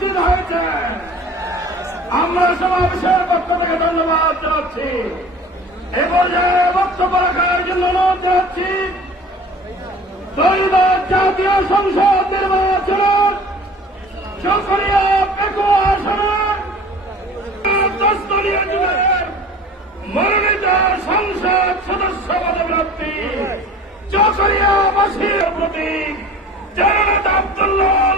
উপস্থিত হয়েছে। আমরা সমাবেশের পক্ষ থেকে ধন্যবাদ জানাচ্ছি। এ পর্যায়ে বক্তব্য রাখার জন্য অনুরোধ জানাচ্ছি ত্রয়োদশ জাতীয় সংসদ নির্বাচনের চকরিয়া পেকুয়া আসনের 10 দলীয় জোটের মনোনীত সংসদ সদস্য পদপ্রার্থী চকরিয়াবাসীর প্রতীক জননেতা আব্দুল্লাহ